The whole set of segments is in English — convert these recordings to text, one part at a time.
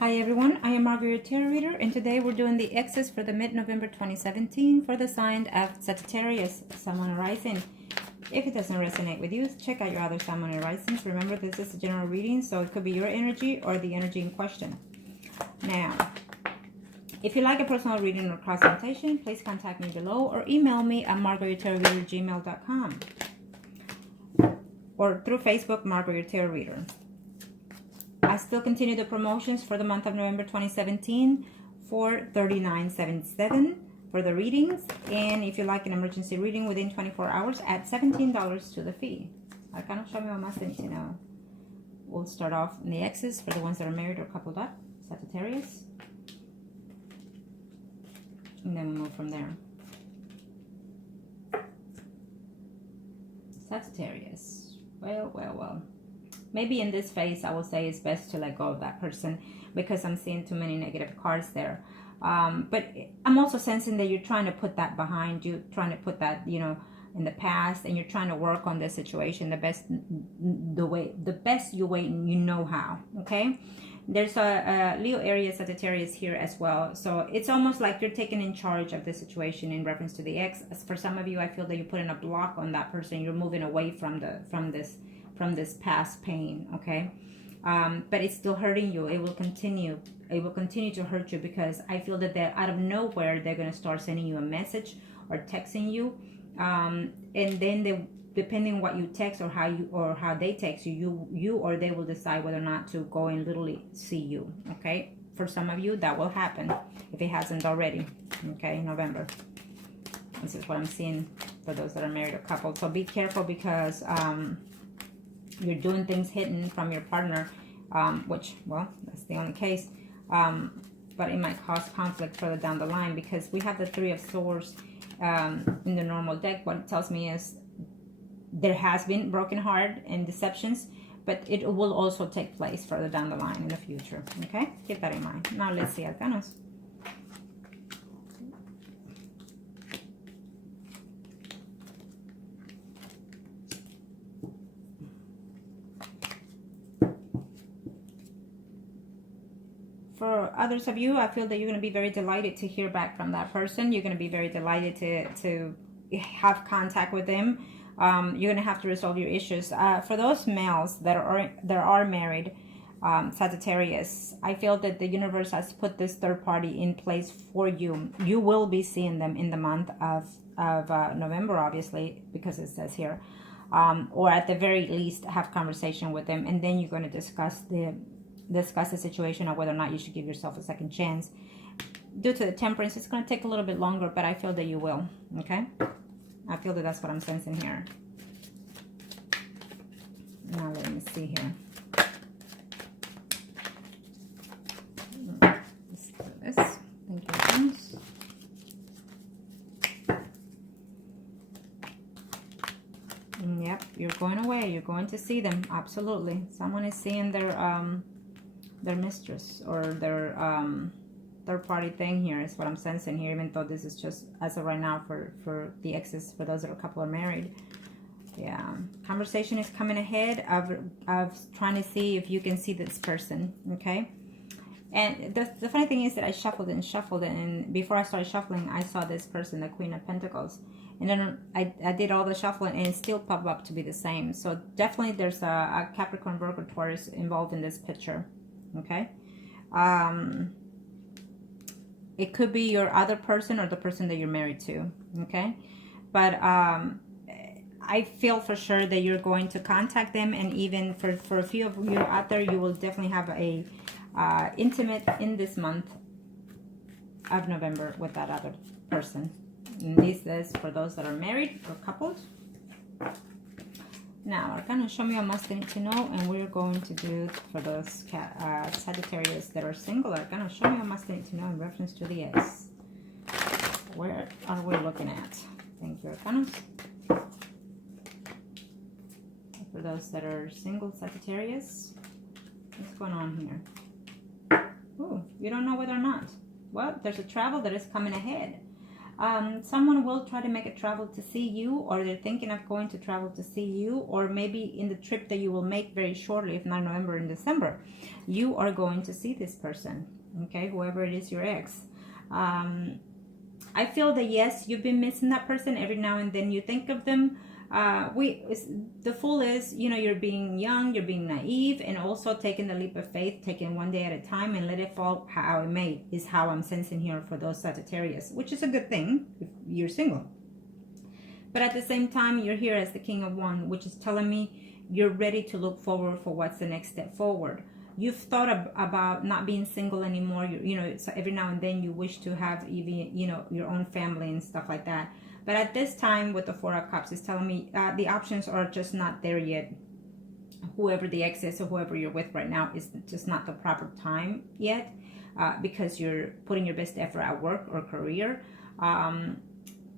Hi everyone, I am Margourtarotreader, and today we're doing the X's for the mid-November 2017 for the sign of Sagittarius, Sun, Moon, and Rising. If it doesn't resonate with you, check out your other Sun, Moon, and Risings. Remember, this is a general reading, so it could be your energy or the energy in question. Now, if you like a personal reading or consultation, please contact me below or email me at margourtarotreader@gmail.com or through Facebook, Margourtarotreader. I still continue the promotions for the month of November 2017 for $39.77 for the readings. And if you like an emergency reading within 24 hours, add $17 to the fee. Arcana, show me what must need to know. We'll start off in the X's for the ones that are married or coupled up, Sagittarius. And then we move from there. Sagittarius. Well. Maybe in this phase, I will say it's best to let go of that person because I'm seeing too many negative cards there. But I'm also sensing that you're trying to put that behind you, trying to put that, in the past, and you're trying to work on the situation the best you know how. Okay. There's a Leo area Sagittarius here as well. So it's almost like you're taking in charge of the situation in reference to the ex. As for some of you, I feel that you're putting a block on that person. You're moving away from this past pain, okay? But it's still hurting you. It will continue to hurt you because I feel that they're out of nowhere, they're going to start sending you a message or texting you. And then depending what you text or how they text you or they will decide whether or not to go and literally see you, okay? For some of you, that will happen if it hasn't already, okay, in November. This is what I'm seeing for those that are married or coupled. So be careful because you're doing things hidden from your partner, which, well, that's the only case. But it might cause conflict further down the line because we have the Three of Swords in the normal deck. What it tells me is there has been broken heart and deceptions, but it will also take place further down the line in the future. Okay? Keep that in mind. Now let's see Arcanos. For others of you, I feel that you're going to be very delighted to hear back from that person. You're going to be very delighted to have contact with them. You're going to have to resolve your issues. For those males that are married, Sagittarius, I feel that the universe has put this third party in place for you. You will be seeing them in the month of November, obviously, because it says here. Or at the very least, have conversation with them. And then you're going to discuss the situation of whether or not you should give yourself a second chance. Due to the Temperance, it's going to take a little bit longer, but I feel that you will. Okay, I feel that that's what I'm sensing here. Now let me see here. Let's do this. Thank you, friends. Yep, you're going away. You're going to see them. Absolutely, someone is seeing their mistress or their third-party thing here is what I'm sensing here, even though this is just as of right now for the exes, for those that are couple or married. Yeah, conversation is coming ahead of trying to see if you can see this person, okay? And the funny thing is that I shuffled and before I started shuffling, I saw this person, the Queen of Pentacles. And then I did all the shuffling and it still popped up to be the same. So definitely there's a Capricorn, Virgo, Taurus involved in this picture. Okay, it could be your other person or the person that you're married to. Okay, but I feel for sure that you're going to contact them, and even for a few of you out there, you will definitely have a intimate in this month of November with that other person. And this is for those that are married or coupled. Now, Arcana, show me what must need to know, and we're going to do for those Sagittarius that are single. Arcana, show me what must need to know in reference to the ex. Where are we looking at? Thank you, Arcana. For those that are single Sagittarius, what's going on here? Oh, you don't know whether or not. Well, there's a travel that is coming ahead. Someone will try to make a travel to see you, or they're thinking of going to travel to see you, or maybe in the trip that you will make very shortly, if not November and December, you are going to see this person, okay, whoever it is, your ex. I feel that yes, you've been missing that person. Every now and then you think of them. The Fool is, you know, you're being young, you're being naive, and also taking the leap of faith, taking one day at a time and let it fall how it may, is how I'm sensing here for those Sagittarius, which is a good thing if you're single. But at the same time, you're here as the King of Wands, which is telling me you're ready to look forward for what's the next step forward. You've thought about not being single anymore. You know, so every now and then you wish to have even, you know, your own family and stuff like that. But at this time with the Four of Cups, it's telling me the options are just not there yet. Whoever the ex is or whoever you're with right now is just not the proper time yet, because you're putting your best effort at work or career. And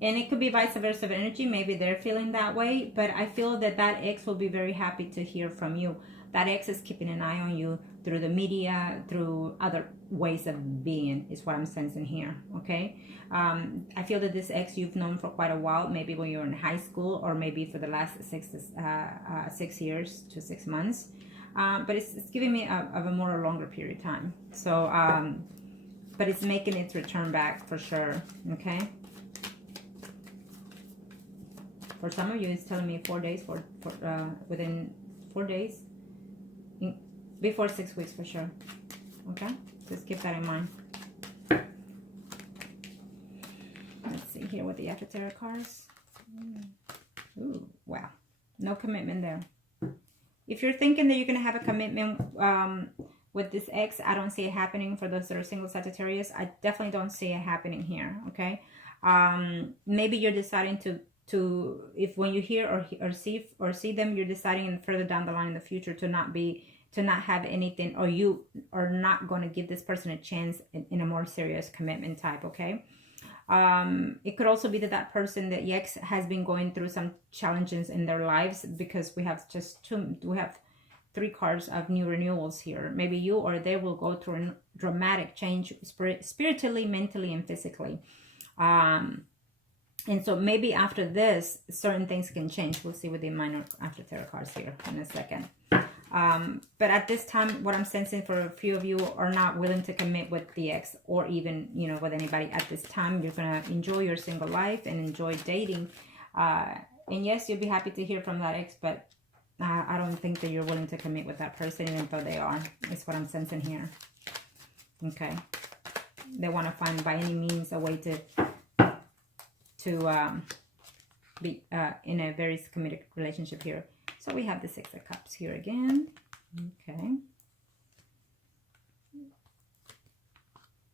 it could be vice versa of energy. Maybe they're feeling that way, but I feel that that ex will be very happy to hear from you. That ex is keeping an eye on you through the media, through other ways of being, is what I'm sensing here, okay? I feel that this ex you've known for quite a while, maybe when you were in high school, or maybe for the last 6 years to 6 months. But it's giving me of a more longer period of time. So, but it's making its return back for sure, okay? For some of you, it's telling me 4 days, within 4 days. Before 6 weeks for sure. Okay, just keep that in mind. Let's see here with the After Tarot cards. Ooh, wow, no commitment there. If you're thinking that you're going to have a commitment with this ex, I don't see it happening. For those that are single Sagittarius, I definitely don't see it happening here. Okay, maybe you're deciding to if when you hear or see them, you're deciding further down the line in the future to not have anything, or you are not going to give this person a chance in a more serious commitment type, okay? It could also be that person, the ex, has been going through some challenges in their lives, because we have we have 3 cards of new renewals here. Maybe you or they will go through a dramatic change spiritually, mentally, and physically. And so maybe after this, certain things can change. We'll see with the minor After Tarot cards here in a second. But at this time, what I'm sensing for a few of you are not willing to commit with the ex, or even, you know, with anybody at this time. You're going to enjoy your single life and enjoy dating. And yes, you'll be happy to hear from that ex, but I don't think that you're willing to commit with that person, even though they are. Is what I'm sensing here. Okay. They want to find by any means a way to be in a very committed relationship here. So we have the Six of Cups here again. Okay.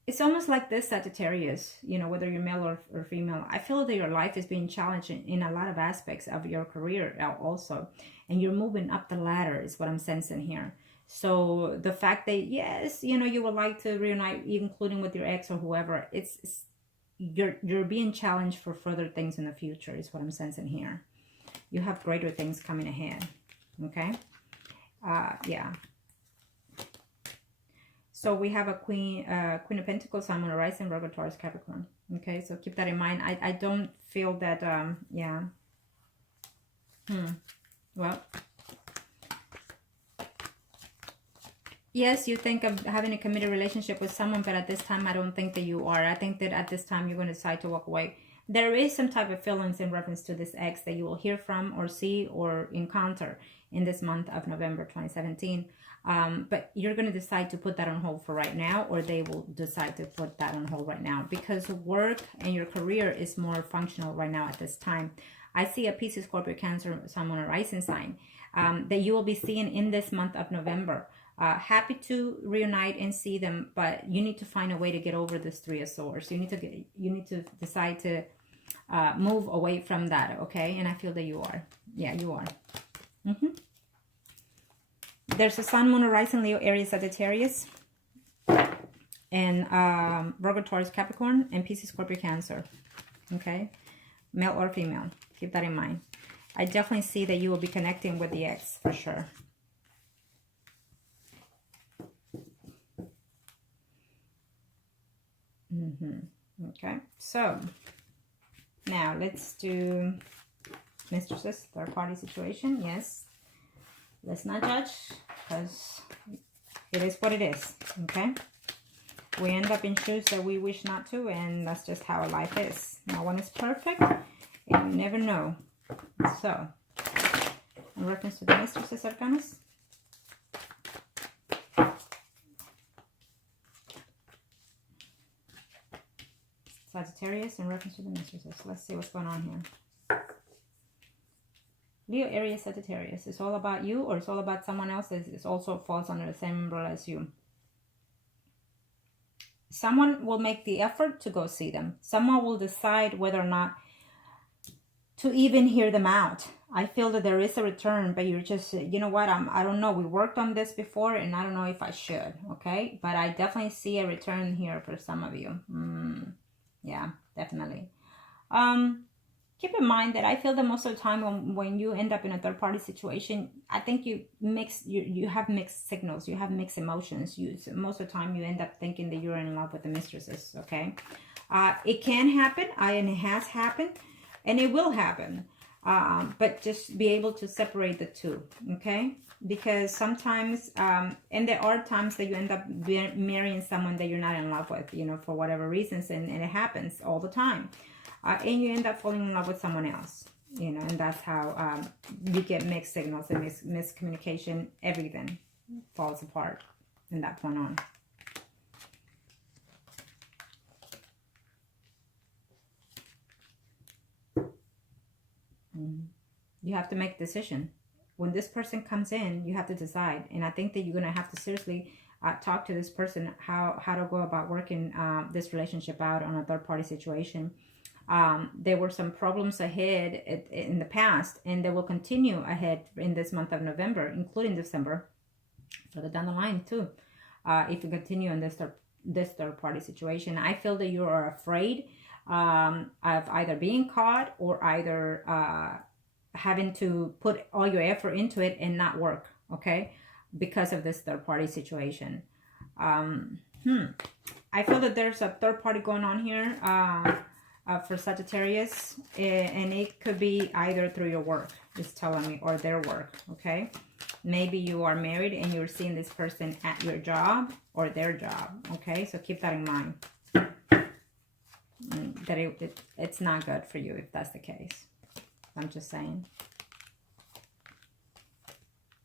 It's almost like this Sagittarius, you know, whether you're male or female. I feel that your life is being challenged in a lot of aspects of your career also. And you're moving up the ladder is what I'm sensing here. So the fact that, yes, you know, you would like to reunite, including with your ex or whoever, you're being challenged for further things in the future is what I'm sensing here. You have greater things coming ahead. Okay. Yeah. So we have a Queen of Pentacles, Sun, Moon, Rising, Virgo, Taurus, Capricorn. Okay. So keep that in mind. I don't feel that, yeah. Well. Yes, you think of having a committed relationship with someone, but at this time, I don't think that you are. I think that at this time, you're going to decide to walk away. There is some type of feelings in reference to this ex that you will hear from or see or encounter in this month of November 2017. But you're going to decide to put that on hold for right now, or they will decide to put that on hold right now, because work and your career is more functional right now at this time. I see a Pisces, Scorpio, Cancer, Sun, Moon, or Rising sign that you will be seeing in this month of November. Happy to reunite and see them, but you need to find a way to get over this Three of Swords. You need to decide to move away from that, okay? And I feel that you are. Yeah, you are. There's a Sun, Moon, Rising, Leo, Aries, Sagittarius, and Virgo, Taurus, Capricorn, and Pisces, Scorpio, Cancer. Okay, male or female. Keep that in mind. I definitely see that you will be connecting with the ex for sure. Okay, so Now, let's do mistresses, third party situation. Yes. Let's not judge, because it is what it is, okay? We end up in shoes that we wish not to, and that's just how life is. No one is perfect, and you never know. So, in reference to the mistresses arcanas, Sagittarius, in reference to the mistresses. Let's see what's going on here. Leo, Aries, Sagittarius. It's all about you, or it's all about someone else. It also falls under the same umbrella as you. Someone will make the effort to go see them. Someone will decide whether or not to even hear them out. I feel that there is a return, but you're just, you know what, I don't know. We worked on this before, and I don't know if I should, okay? But I definitely see a return here for some of you. Yeah, definitely. Keep in mind that I feel that most of the time when you end up in a third-party situation, I think you have mixed signals, you have mixed emotions. Most of the time you end up thinking that you're in love with the mistresses, okay? It can happen, and it has happened, and it will happen. But just be able to separate the two, okay? Because sometimes, and there are times that you end up marrying someone that you're not in love with, you know, for whatever reasons, and it happens all the time. And you end up falling in love with someone else, you know, and that's how you get mixed signals and miscommunication. Everything falls apart from that point on. You have to make a decision. When this person comes in, you have to decide. And I think that you're going to have to seriously talk to this person how to go about working this relationship out on a third-party situation. There were some problems ahead in the past, and they will continue ahead in this month of November, including December, further down the line too. If you continue in this third-party situation, I feel that you are afraid of either being caught or either having to put all your effort into it and not work, okay, because of this third-party situation. I feel that there's a third party going on here for Sagittarius, and it could be either through your work, it's telling me, or their work, okay? Maybe you are married and you're seeing this person at your job or their job, okay? So keep that in mind, that it's not good for you if that's the case. I'm just saying.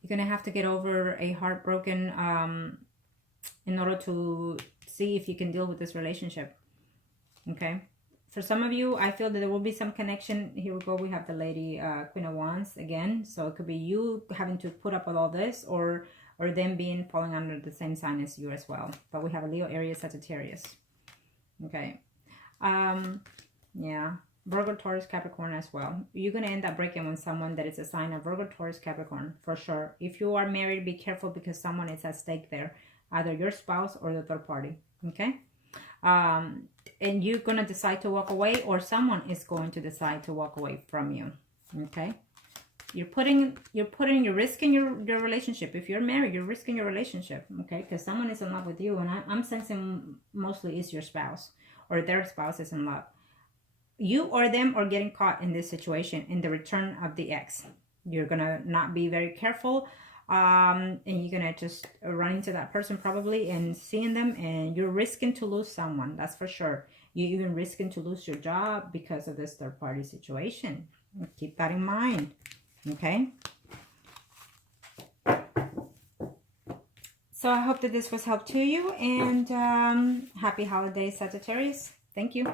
You're going to have to get over a heartbroken in order to see if you can deal with this relationship, okay? For some of you, I feel that there will be some connection. Here we go. We have the lady, Queen of Wands again. So it could be you having to put up with all this, or them falling under the same sign as you as well. But we have a Leo, Aries, Sagittarius. Okay. Yeah. Virgo, Taurus, Capricorn as well. You're going to end up breaking with someone that is a sign of Virgo, Taurus, Capricorn, for sure. If you are married, be careful because someone is at stake there. Either your spouse or the third party. Okay? And you're going to decide to walk away, or someone is going to decide to walk away from you. Okay? You're risking your relationship. If you're married, you're risking your relationship. Okay? Because someone is in love with you, and I'm sensing mostly is your spouse, or their spouse is in love. You or them are getting caught in this situation, in the return of the ex. You're going to not be very careful, and you're going to just run into that person probably and seeing them, and you're risking to lose someone, that's for sure. You're even risking to lose your job because of this third-party situation. Keep that in mind, okay? So I hope that this was help to you, and happy holidays, Sagittarius. Thank you.